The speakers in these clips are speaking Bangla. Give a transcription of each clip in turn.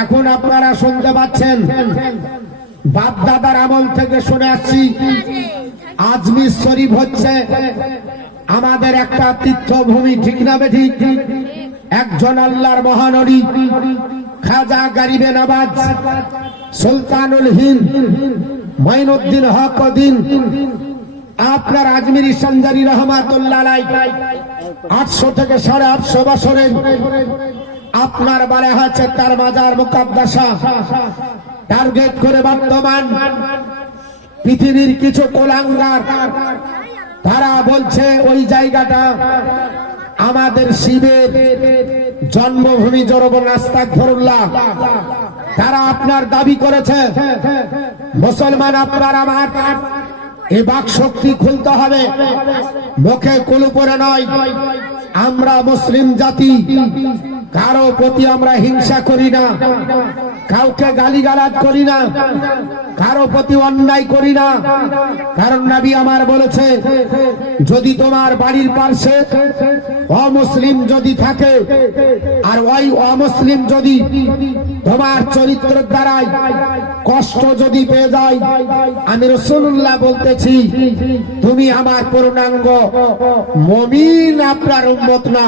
এখন আপনারা শুনতে পাচ্ছেন। বাপ দাদার আমল থেকে শুনে আসছি। আজমির শরীফ হচ্ছে আমাদের একটা তীর্থভূমি, ঠিক না বেঠিক একজন আল্লাহর মহানরী খাজা গরিবে নবাজ সুলতানুল হিন্দ, মাইনুদ্দিন হক দিন আপনার আজমির ইসানজারি রহমাতুল্লাহ আটশো থেকে সাড়ে আটশো বছরের আপনার বারে হচ্ছে তার মাজার মুকাদ্দাসা। টার্গেট করে বর্তমান পৃথিবীর কিছু কোলাঙ্গার। তারা বলছে, ওই জায়গাটা আমাদের শিবের জন্মভূমি জরব নাস্তাক ধরুল্লাহ তারা আপনার দাবি করেছে, মুসলমান আপনার আমার এ বাক শক্তি খুলতে হবে। মুখে কুলু পরে নয়। আমরা মুসলিম জাতি। কারও প্রতি আমরা হিংসা করি না। কাউকে গালিগালাজ করি না। কারও প্রতি অন্যায় করি না। কারণ নাবি আমার বলেছে, যদি তোমার বাড়ির পার্শ্বে অমুসলিম যদি থাকে, আর ওই অমুসলিম যদি তোমার চরিত্রের দ্বারাই কষ্ট যদি পেয়ে যায়, আমি রসুল্লাহ বলতেছি, তুমি আমার পূর্ণাঙ্গ মমিন আপনার উম্মত না।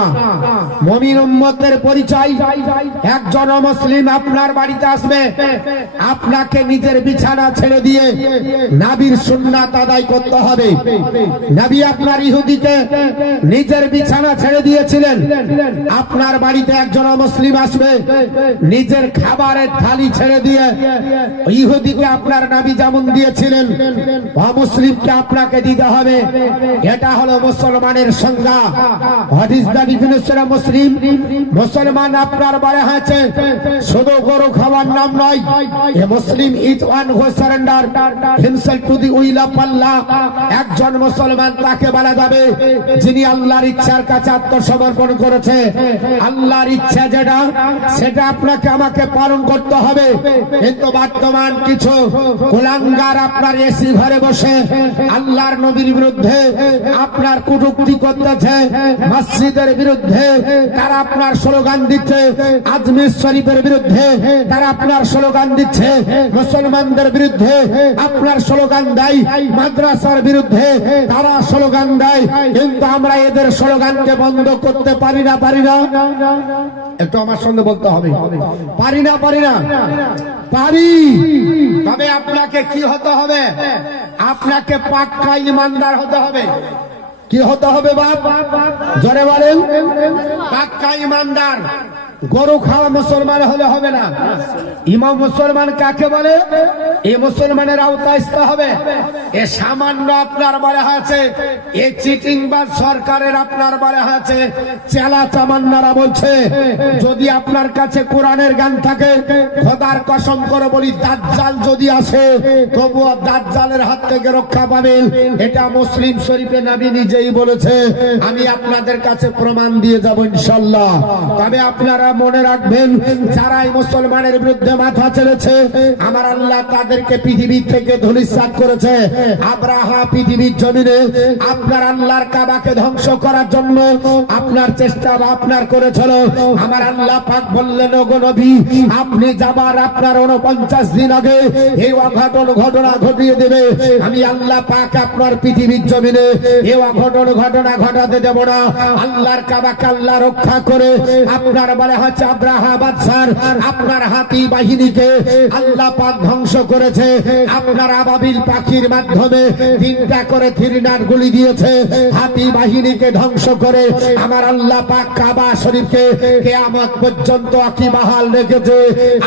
মমিন উম্মতের পরিচয়, একজন মুসলিম আপনার বাড়িতে আসবে, আপনাকে নিজের বিছানা ছেড়ে দিয়ে নাবির সুন্নাত আদায় করতে হবে। নাবি আপনার ইহুদিকে নিজের বিছানা ছেড়ে দিয়েছিলেন। আপনার বাড়িতে একজন মুসলিম আসবে, নিজের খাবারের থালি ছেড়ে দিয়ে ইহুদিকে আপনার নাবি যেমন দিয়েছিলেন, অমুসলিমকে আপনাকে দিতে হবে। এটা হলো মুসলমানের সংজ্ঞা। মুসলিম। মুসলমান আপনার বারে হয়েছে, শুধু গরু খাওয়ার নাম নয়, a Muslim is one who surrender himself to the will of একজন মুসলমান তাকে বলা যাবে যিনি আল্লাহর ইচ্ছার কাছে আত্মসমর্পণ করেছে। আল্লাহর ইচ্ছা যেটা, সেটা আপনাকে আমাকে পালন করতে হবে। কিন্তু বর্তমান কিছু কুলাঙ্গার আপনার এসি ঘরে বসে আল্লাহর নবীর বিরুদ্ধে আপনার কুটুক্তি করতেছে। মসজিদের বিরুদ্ধে তারা আপনার স্লোগান দিচ্ছে। আজমির শরীফের বিরুদ্ধে তারা আপনার স্লোগান দিচ্ছে। মুসলমানদের বিরুদ্ধে আপনার স্লোগান দেয়। মাদ্রাসার বিরুদ্ধে তারা স্লোগান দেয়। কিন্তু আমরা এদের স্লোগানকে বন্ধ করতে পারি না পারি না? একটু আমার সঙ্গে বলতে হবে। পারি না পারি না? পারি। তবে আপনাকে কি হতে হবে? আপনাকে পাক্কা ইমানদার হতে হবে। কি হতে হবে বাপ? জরে বলেন। পাক্কা ইমানদার। গরু খাওয়া মুসলমান হলে হবে না। ইমাম মুসলমান কাকে বলে? এই মুসলমানের আওতায় হবে। এ সামান্য আপনার বলে আছে এ চিটিং বা সরকারের আপনার বলে আছে চেলা চামান্নারা বলছে, যদি আপনার কাছে কোরআনের গান থাকে, খোদার কসম করে বলি, দাজ্জাল যদি আসে, তবুও দাজ্জালের হাত থেকে রক্ষা পাবেন এটা মুসলিম শরীফে নবী নিজেই বলেছে। আমি আপনাদের কাছে প্রমাণ দিয়ে যাব ইনশাল্লাহ। তবে আপনারা মনে রাখবেন যারা এই মুসলমানের বিরুদ্ধে মাথা ছেড়েছে, আমার আল্লাহ তাদেরকে পৃথিবী থেকে ধনিসাত করেছে। আব্রাহা পৃথিবীর জমিনে, আপনার আল্লাহর কাবাকে ধ্বংস করার জন্য আপনার চেষ্টা বা আপনার করেছিল। আমার আল্লাহ পাক বললেন, ওগো নবী, আপনি যাবার আপনার উনপঞ্চাশ দিন আগে এই অঘটন ঘটনা ঘটিয়ে দেবে। আমি আল্লাহ পাক আপনার পৃথিবীর জমিনে এই অঘটন ঘটনা ঘটাতে দেব না। আল্লাহর কাবাকে আল্লাহ রক্ষা করে আপনার বলে হচ্ছে আব্রাহা বাদশার আপনার হাতি বাহিনীকে আল্লাহ পাক ধ্বংস করেছে। আপনার আবাবিল পাখির মাধ্যমে তিনটা করে থিরিনার গুলি দিয়েছে। হাতি বাহিনীকে ধ্বংস করে আমার আল্লাহ পাক কাবা শরীফকে কেয়ামত পর্যন্ত আকিবাহাল রেখেছে।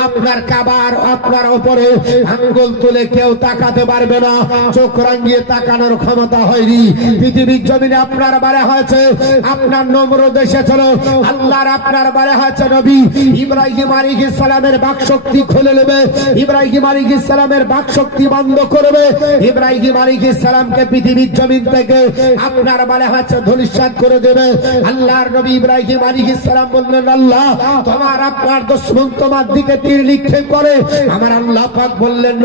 আপনার কাবার আপনার উপরে আঙ্গুল তুলে কেউ তাকাতে পারবে না। চোখ রাঙ্গিয়ে তাকানোর ক্ষমতা হয়নি। পৃথিবীর জমিনে আপনার বারে হয়েছে। আপনার নম্র দেশে ছিল আল্লাহর আপনার বারে হয়েছে। ইব্রাহিম আপনার দুশ্মন তোমার দিকে তীর নিক্ষেপ করে। আমার আল্লাহ পাক বললেন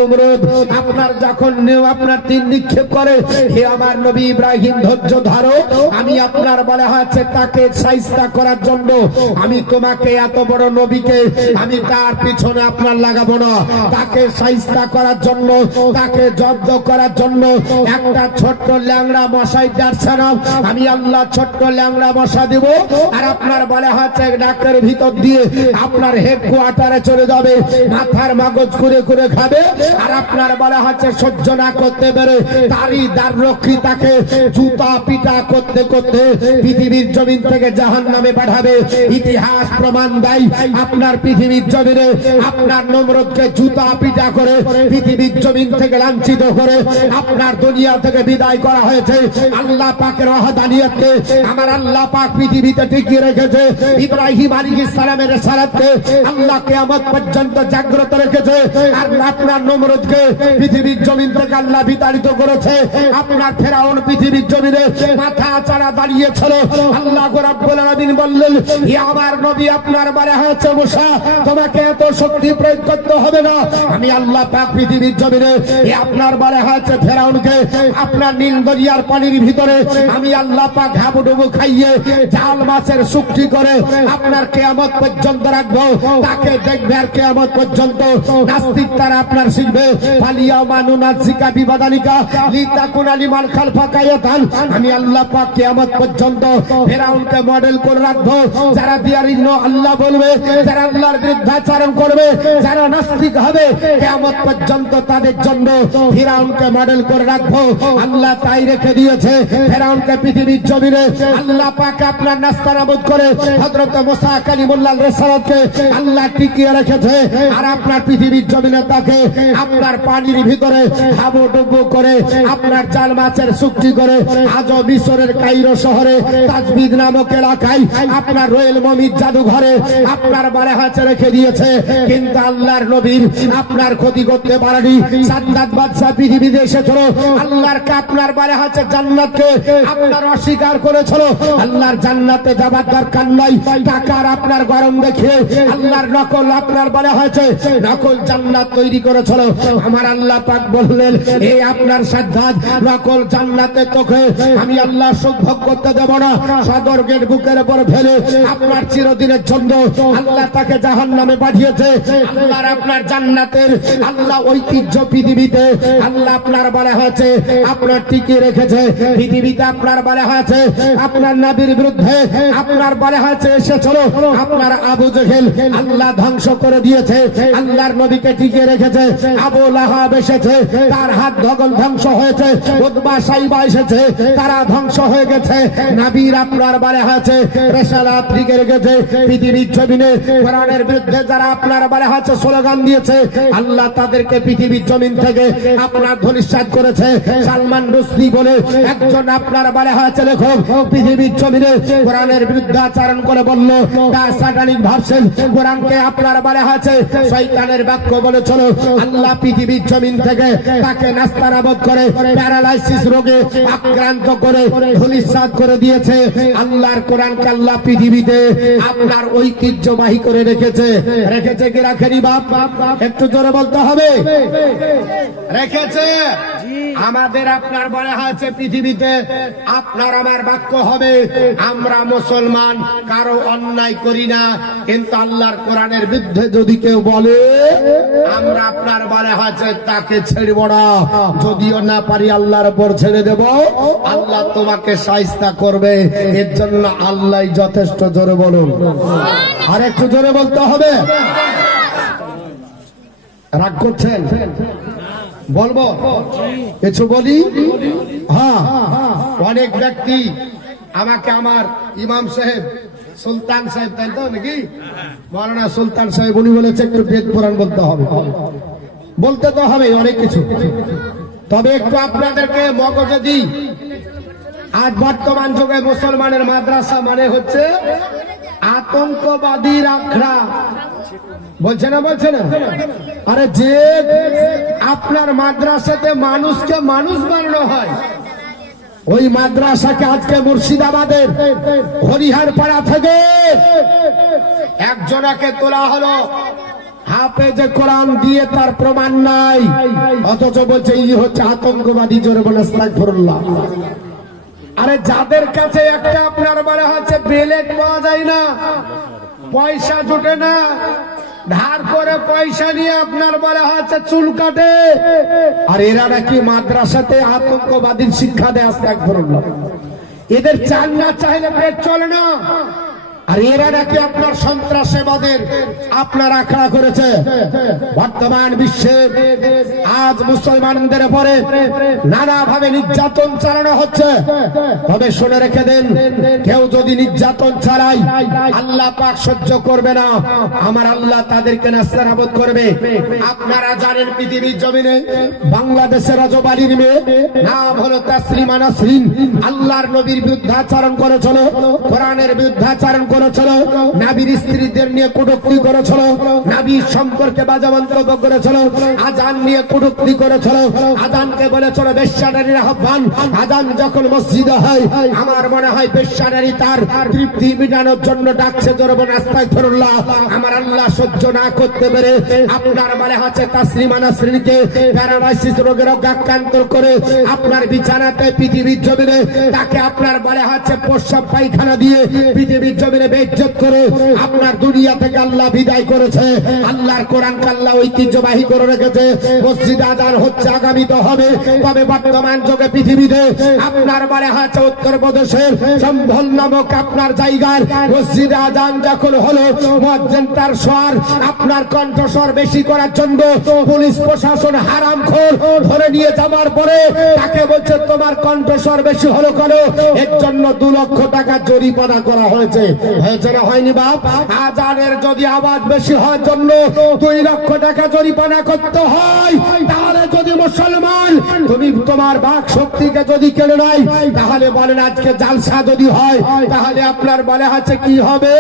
আপনার যখন আপনার তীর নিক্ষেপ করে। হে আমার নবী ইব্রাহিম, ধৈর্য ধরো। আমি আপনার বলা হয়েছে তাকে সাইস্তা করার জন্য আমি তোমাকে তোমাকে এত বড় নবীকে আমি তার পিছনে আপনার লাগাবো না। তাকে সাইস্তা করার জন্য, তাকে জব্দ করার জন্য একটা ছোট্ট ল্যাংড়া মশাই যাচ্ছে না। আমি আল্লাহ ছোট্ট ল্যাংড়া মশা দিব। আর আপনার বলে হচ্ছে ডাক্তারের ভিতর দিয়ে আপনার হেড কোয়ার্টারে চলে যাবে, মাথার মাগজ করে করে খাবে। আর আপনার বলা হচ্ছে সহ্য না করতে পেরে তারই দ্বার রক্ষী তাকে জুতা পিটা করতে করতে পৃথিবীর জমিন থেকে জাহান নামে পাঠাবে। ইতিহাস প্রমাণ দেয়। আপনার পৃথিবীর জমিনে আপনার নমরদকে জুতা পিটা করে পৃথিবীর জমিন থেকে লাঞ্ছিত করে আপনার দুনিয়া থেকে বিদায় করা হয়েছে। আল্লাহ পাকের ওয়াহাদানিয়তকে আমার আল্লাহ পাক পৃথিবীতে টিকিয়ে রেখেছে। ইব্রাহিম আলাইহিস সালামের সালাতকে আল্লাহ কিয়ামত পর্যন্ত জাগ্রত রেখেছে। আর আপনার নমরুদকে পৃথিবীর জমিন থেকে আল্লাহ বিতাড়িত করেছে। আপনার ফেরাউন পৃথিবীর জমিনে মাথা চাড়া দাঁড়িয়েছিল। আল্লাহ রাব্বুল আলামিন বললেন আমার নবী আপনার বারে হয়েছে মুসা তোমাকে এত শক্তি প্রয়োগ করতে হবে না। আমি আল্লাহ পাক পৃথিবীর জমিনে আপনার বারে হয়েছে ফেরাউনকে। আপনার নীল দরিয়ার পানির ভিতরে আমি আল্লাহ পাক হাবুডুবু খাইয়ে জাল মাছের চুক্তি করে আপনার কেয়ামত পর্যন্ত রাখব। তাকে দেখবে আর কেয়ামত পর্যন্ত নাস্তিক তারা আপনার শিখবে। ফালিয়া মানু নাজিকা বিবাদানিকা লিতা কুনালি মান খালফা কায়াতান আমি আল্লাহ পাক কিয়ামত পর্যন্ত ফেরাউনকে মডেল করে রাখব। যারা দিয়ারিন্ন আল্লাহ বলবে, যারা আল্লাহর বিরুদ্ধাচরণ করবে, যারা নাস্তিক হবে, কিয়ামত পর্যন্ত তাদের জন্য ফেরাউনকে মডেল করে রাখব। আল্লাহ তাই রেখে দিয়েছে, ফেরাউনকে পৃথিবীর জমিনে। আল্লাহ পাক আপনার নাস্তানাবুদ করে হযরত মুসা কালিমুল্লাহ রেসালাতকে আল্লাহ টিকিয়ে রেখেছে, আর আপনার পৃথিবীর জমিনে তাকে আপনার পানির ভিতরে হাবু ডুবু করে, আপনার জাল মাছের চুক্তি করে, আজও মিশরের কাইরো শহরে তাজবিদ নামক এলাকায় আপনার রয়েল মমিদ জাদুঘরে আপনার বারে হাতে রেখে দিয়েছে। কিন্তু আল্লাহর নবীর আপনার ক্ষতি করতে পারেনি। সাদ্দাত বাদশাহ পৃথিবীতে এসেছিল। আল্লাহর আপনার বারে হাতে জান্নাতকে আপনার অস্বীকার করেছিল? আল্লাহর জান্নাতে যাবার দরকার নাই। টাকার আপনার গরম দেখে আল্লাহর নকল আপনার বলে হয়েছে। নকল জান্নাত তৈরি করেছিল। আমার আল্লাহ পাক বললেন এই আপনার সাদ্দাত, নকল জান্নাতে তোকে আমি আল্লাহ সুখ ভোগ করতে দেব না। সদর গেট বুকের উপর ফেলে আপনার চিরদিনের জন্য আল্লাহ তাকে জাহান নামে পাঠিয়েছে। আল্লাহর আপনার জান্নাতের আল্লাহ ঐতিহ্য পৃথিবীতে। আল্লাহ আপনার বলা হয়েছে, আপনার টিকিয়ে রেখেছে। পৃথিবীতে আপনার বলা হয়েছে, আপনার নাবির বিরুদ্ধে আপনার বলা হয়েছে এসেছিল আপনার আবু জেহেল আল্লাহ ধ্বংস করে দিয়েছে। আল্লাহর নবীকে টিকিয়ে রেখেছে, আবু লাহাব এসেছে, তার হাত ধগল ধ্বংস হয়েছে উদ্বা সাইবা এসেছে, তারা ধ্বংস হয়ে গেছে। নাবির আপনার বারে হয়েছে রেসালাত টিকে রেখেছে আল্লাহ পৃথিবীর থেকে বলে আচরণ করে বলল ভাবছেন কোরআনকে আপনার বারে বাক্য বলেছিল আল্লাহ পৃথিবীর জমিন থেকে তাকে করে, প্যারালাইসিস রোগে আক্রান্ত করে করে দিয়েছে। আল্লাহর কোরআনকে আল্লাহ পৃথিবীতে আপনার ঐতিহ্যবাহী করে রেখেছে। রেখেছে কি রাখেনি বাপ? একটু জোরে বলতে হবে। রেখেছে। আমাদের আপনার মনে হয়েছে পৃথিবীতে আপনার আমার বাক্য হবে, আমরা মুসলমান, কারও অন্যায় করি না। কিন্তু আল্লাহর কোরআনের বিরুদ্ধে যদি কেউ বলে আপনার হয়েছে তাকে ছেড়ব না। যদিও না পারি আল্লাহর উপর ছেড়ে দেব, আল্লাহ তোমাকে সাইস্তা করবে। এর জন্য আল্লাহ যথেষ্ট জোরে বলুন। আর একটু জোরে বলতে হবে। রাগ করছেন? বলব? কিছু বলি? হ্যাঁ। অনেক ব্যক্তি আমাকে আমার ইমাম সাহেব, সুলতান সাহেব, তাই তো নাকি? মৌলানা সুলতান সাহেব, উনি বলেছে, একটু বেদ কোরআন বলতে হবে। বলতে তো হবে অনেক কিছু। তবে একটু আপনাদেরকে মগজে দিই। আজ বর্তমান যুগে মুসলমানের মাদ্রাসা মানে হচ্ছে আতঙ্কবাদীর আখড়া। বলছে না বলছে না? আরে যে আপনার মাদ্রাসাতে মানুষকে মানুষ বানানো হয়, ওই মাদ্রাসাকে আজকে মুর্শিদাবাদের হরিহার পাড়া থেকে একজনাকে তোলা হলো। হাফেজে কোরআন দিয়ে তার প্রমাণ নাই। অথচ বলছে, ই হচ্ছে আতঙ্কবাদী জোরে বলে আস্তাগফিরুল্লাহ। আরে যাদের কাছে একটা আপনার বলা হচ্ছে বেলেট পাওয়া যায় না, পয়সা জোটে না, ধার করে পয়সা নিয়ে আপনার বলে হচ্ছে চুল কাটে, আর এরা নাকি মাদ্রাসাতে আতঙ্কবাদীর শিক্ষা দেয় আসতে এক এদের চাল না চাইলে পেট চলে না। নির্যাতন চালানো হচ্ছে। তবে শুনে রেখে দেন, কেউ যদি নির্যাতন আল্লাহ পাক সহ্য করবে না। আমার আল্লাহ তাদেরকে নাস্তানাবোধ করবে। আপনারা জানেন পৃথিবীর জমিনে বাংলাদেশের রাজবাড়ির মেয়ে নাম হলো তাসলিমা নাসরিন। আল্লাহর নবীর বিরুদ্ধাচারণ করেছিল, কোরআনের বিরুদ্ধাচারণ করেছিল নাবির স্ত্রীদের নিয়ে কটুক্তি করেছিল নাবির সম্পর্কে বাজে মন্তব্য করেছিল আজান নিয়ে কটুক্তি করেছিল আজানকে বলেছিল বেশ্যানারীর আহ্বান। আজান যখন মসজিদে হয়, আমার মনে হয় বেশ্যানারী তার তৃপ্তি মিটানোর জন্য ডাকছে জোরবন রাস্তায় ধরুল্লাহ আমার আল্লাহ সহ্য না করতে পেরে আপনার বলে আছে তাসলিমা নাসরিনকে প্যারালাইসিস রোগের আক্রান্ত করে আপনার বিছানাতে পৃথিবীর জমিনে তাকে আপনার বলে হচ্ছে প্রস্রাব পায়খানা দিয়ে পৃথিবীর জমিনে বেজ্জত করে আপনার দুনিয়া থেকে আল্লাহ বিদায় করেছে। আল্লাহর কোরআন আল্লাহ ঐতিহ্যবাহী করে রেখেছে। মসজিদ আজান হচ্ছে আগামী তো হবে। তবে বর্তমান যুগে পৃথিবীতে আপনার বলে হচ্ছে উত্তরপ্রদেশের সম্ভল নামক আপনার জায়গার মসজিদ আজান যখন হলো মুয়াজ্জিন তার স্বর আপনার কণ্ঠস্বর বেশি করার জন্য পুলিশ প্রশাসন হারাম খোর ধরে নিয়ে যাওয়ার পরে তাকে বলছে, তোমার কণ্ঠস্বর বেশি হলো কেন? এর জন্য দু লক্ষ টাকা জরিমানা করা হয়েছে। হয়েছে যদি আওয়াজ বেশি হওয়ার জন্য দুই লক্ষ টাকা জরিমানা করতে হয়, তাহলে যদি মুসলমান, তুমি তোমার বাক শক্তিকে যদি কেড়ে তাহলে বলেন আজকে জালসা যদি হয়, তাহলে আপনার বলে আছে কি হবে?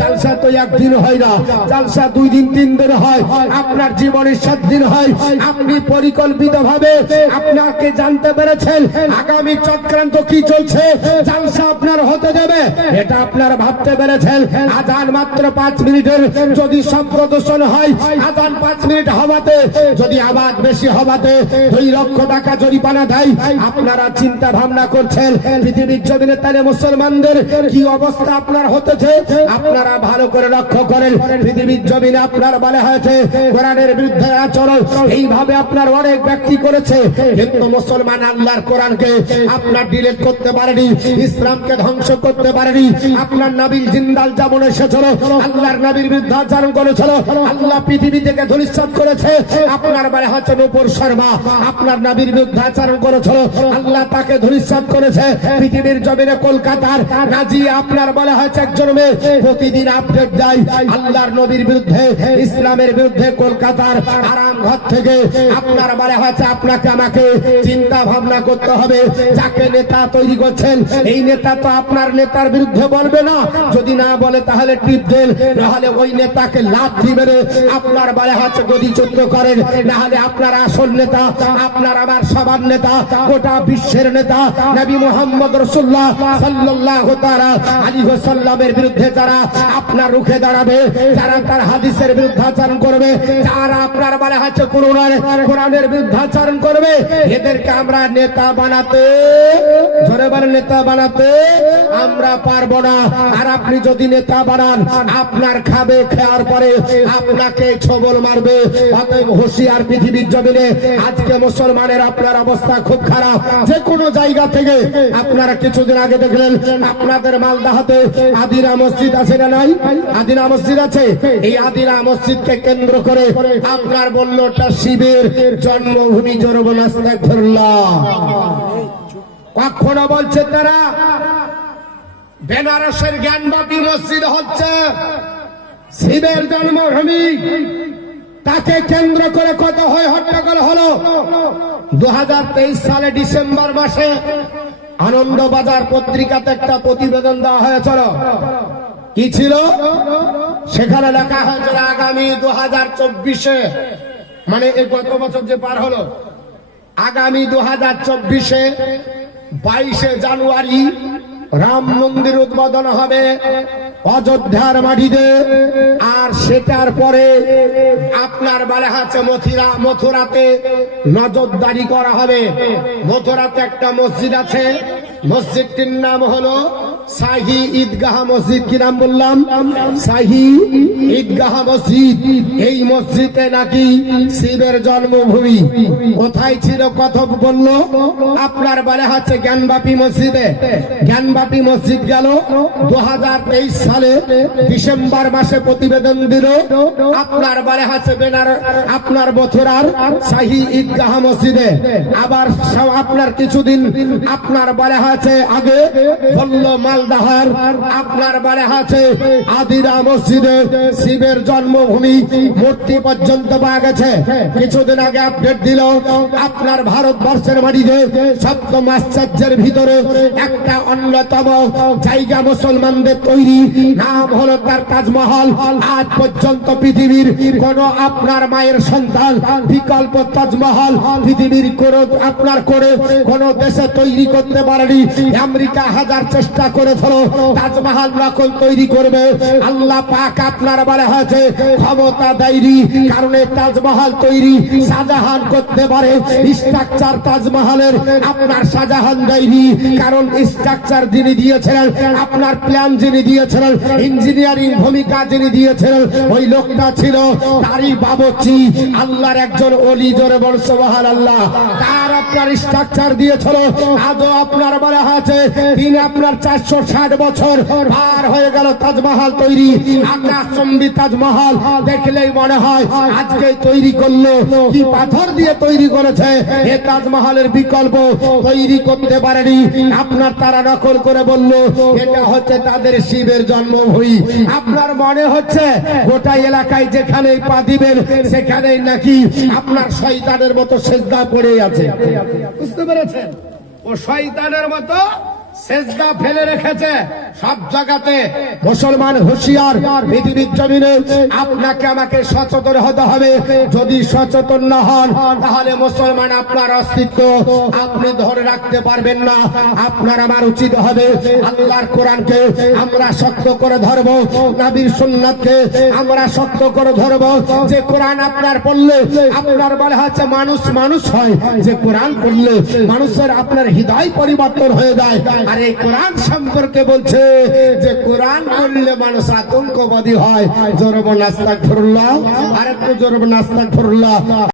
জালসা তো একদিন হয় না, জালসা দুই দিন, তিন দিন হয়, আপনার জীবনের সাত দিন হয়। আপনি পরিকল্পিত ভাবে আপনাকে জানতে পেরেছেন আগামী চক্রান্ত কি চলছে? জালসা আপনার হতে দেবে, এটা আপনার ভাবতে পেরেছেন? আজান মাত্র পাঁচ মিনিটের যদি সব প্রদর্শন হয়, আজান পাঁচ মিনিট হওয়াতে, যদি আওয়াজ বেশি হওয়াতে দুই লক্ষ টাকা জরিমানা দেয়, আপনারা চিন্তা ভাবনা করছেন, পৃথিবীর জমিনে তাহলে মুসলমানদের কি অবস্থা আপনার হতেছে? আপনারা ভালো করে লক্ষ্য করেন, পৃথিবীর জমিনে আপনার বলা হয়েছে, কোরআনের বিরুদ্ধে আচরণ, এইভাবে আপনার অনেক ব্যক্তি করেছে, কিন্তু মুসলমান আল্লাহর কোরআনকে আপনার ডিলেট করতে পারেনি, ইসলামকে ধ্বংস করতে পারেনি, আপনার নবীর জিন্দাল যেমন এসেছিল, আল্লাহর নবীর বিরুদ্ধে আচরণ করেছিল, আল্লাহ পৃথিবী থেকে ধূলিসাৎ করেছে। আপনার বলা হচ্ছে নূপুর শর্মা। আপনার নবীর বিরুদ্ধে আচরণ করেছিল, আল্লাহ তাকে ধূলিসাৎ করেছে। পৃথিবীর জমিনে কলকাতার রাজি আপনার বলা হয়েছে একজন মেয়ে। প্রতিদিন আপডেট দেয়, আল্লাহর নবীর বিরুদ্ধে, ইসলামের বিরুদ্ধে কলকাতার আরাম ঘর থেকে আপনার বলা হয়েছে, আপনাকে আমাকে চিন্তা ভাবনা করতে হবে। যাকে নেতা তৈরি করছেন, এই নেতা তো আপনার নেতার বিরুদ্ধে বলবে না। যদি না বলে তাহলে টিপ দেন। নাহলে ওই নেতাকে লাভ দিবে আপনার বলে হচ্ছে গদিচ্যুত করেন। নাহলে আপনার আসল নেতা, আপনার আমার সবার নেতা, গোটা বিশ্বের নেতা, নবী মোহাম্মদ রসুল্লাহ সাল্লাল্লাহু তাআলা আলাইহি ওয়াসাল্লামের বিরুদ্ধে যারা আপনার রুখে দাঁড়াবে, যারা তার হাদিসের বিরুদ্ধাচরণ করবে, যারা আপনার বলে হচ্ছে কোরআনের বিরুদ্ধাচরণ করবে, এদেরকে আমরা নেতা বানাতে বলে নেতা বানাতে, আমরা পারব না। আর আপনি যদি নেতা বানান, আপনার খাবে খাওয়ার পরে আপনাকে ছবল মারবে। অতএব হুঁশিয়ার পৃথিবীর জমিনে, আজকে মুসলমানের আপনার অবস্থা খুব খারাপ। যে কোনো জায়গা থেকে আপনারা কিছুদিন আগে দেখলেন, আপনাদের মালদাহাতে আদিনা মসজিদ আছে না নাই? আদিনা মসজিদ আছে? এই আদিনা মসজিদকে কেন্দ্র করে আপনার বলল শিবের জন্মভূমি জরবন আস্তাগফিরুল্লাহ। কখনো বলছে তারা বেনারসের জ্ঞানবাপী মসজিদ হচ্ছে শিবের জন্মভূমি। তাকে কেন্দ্র করে কত হয় হট্টগোল হলো? দু হাজার তেইশ সালে ডিসেম্বর মাসে আনন্দবাজার পত্রিকাতে একটা প্রতিবেদন দেওয়া হয়েছিল। কি ছিল? সেখানে লেখা হয়েছিল আগামী দু হাজার চব্বিশে মানে এই গত বছর যে পার হলো, আগামী দু হাজার চব্বিশে বাইশে জানুয়ারি রাম মন্দির উদ্বোধন হবে অযোধ্যার মাটিতে। আর সেটার পরে আপনার বলা হাতে মথুরা মথুরাতে নজরদারি করা হবে। মথুরাতে একটা মসজিদ আছে। মসজিদটির নাম হলো শাহী ঈদগাহ মসজিদ কি নাম বললাম? শাহী ঈদগাহ মসজিদ। এই মসজিদে নাকি শিবের জন্মভূমি। কোথায় ছিল বলল? আপনার হচ্ছে মসজিদে। মসজিদ গেল দু সালে ডিসেম্বর মাসে প্রতিবেদন দিল। আপনার বলে হচ্ছে বেনার, আপনার বছরার শাহী ঈদগাহ মসজিদে। আবার আপনার কিছুদিন আপনার বলে আছে আগে বলল মালদাহার আপনার বলে আছে আদিরা মসজিদে শিবের জন্মভূমি মূর্তি পর্যন্ত পাওয়া গেছে। কিছুদিন আগে আপডেট দিল আপনার ভারতবর্ষের মাটিতে সপ্তম আশ্চর্যের ভিতরে একটা অন্যতম জায়গা মুসলমানদের তৈরি। নাম হলো তার তাজমহল। আজ পর্যন্ত পৃথিবীর কোন আপনার মায়ের সন্তান বিকল্প তাজমহল পৃথিবীর কোন আপনার করে কোন দেশে তৈরি করতে পারেনি। আমেরিকা হাজার চেষ্টা করে ধরো তাজমহল নকল তৈরি করবে, আল্লাহ পাক আপনার বলে হয়েছে, ক্ষমতা দেয়নি, কারণ তাজমহল তৈরি শাহজাহান করতে পারে। স্ট্রাকচার তাজমহলের আপনার শাহজাহান দেয়নি, কারণ স্ট্রাকচার যিনি দিয়েছিলেন, আপনার প্ল্যান যিনি দিয়েছিলেন, ইঞ্জিনিয়ারিং ভূমিকা যিনি দিয়েছিলেন, ওই লোকটা ছিল তারই বাবচি আল্লাহর একজন অলি জোরে বল সুবহান আল্লাহ তার আপনার স্ট্রাকচার দিয়েছিল, আজও আপনার বলা আছে তিনি আপনার চারশো ষাট বছর পার হয়ে গেল তাজমহল তৈরি। আকাশচম্বী তাজমহল দেখলেই মনে হয় আজকে তৈরি করল। কি পাথর দিয়ে তৈরি করেছে এ তাজমহলের বিকল্প তৈরি করতে পারেনি। আপনার তারা নকল করে বলল, এটা হচ্ছে তাদের শিবের জন্মভূমি। আপনার মনে হচ্ছে গোটা এলাকায় যেখানে পা দিবেন, সেখানেই নাকি আপনার শয়তানের মতো সেজদা পড়ে আছে? বুঝতে পেরেছেন? ও শয়তানের মতো সেজদা ফেলে রেখেছে সব জায়গাতে। মুসলমান পৃথিবীর জমিনে আপনাকে আমাকে সচেতন হতে হবে। যদি সচেতন না হন, তাহলে মুসলমান আপনার অস্তিত্ব আপনি ধরে রাখতে পারবেন না। আপনার আমার উচিত হবে আল্লাহর কোরআনকে আমরা শক্ত করে ধরব, নবীর সুন্নাতকে আমরা শক্ত করে ধরব। যে কোরআন আপনার পড়লে আপনার বলা হচ্ছে মানুষ মানুষ হয়। যে কোরআন পড়লে মানুষের আপনার হৃদয় পরিবর্তন হয়ে যায়। আর এই কোরআন সম্পর্কে বলছে যে কোরআন পড়লে মানুষ আতঙ্কবাদী হয়। জোরব নাস্তাক ফরুল্লাহ আর একটু জোরব নাস্তাক ফরুল্লাহ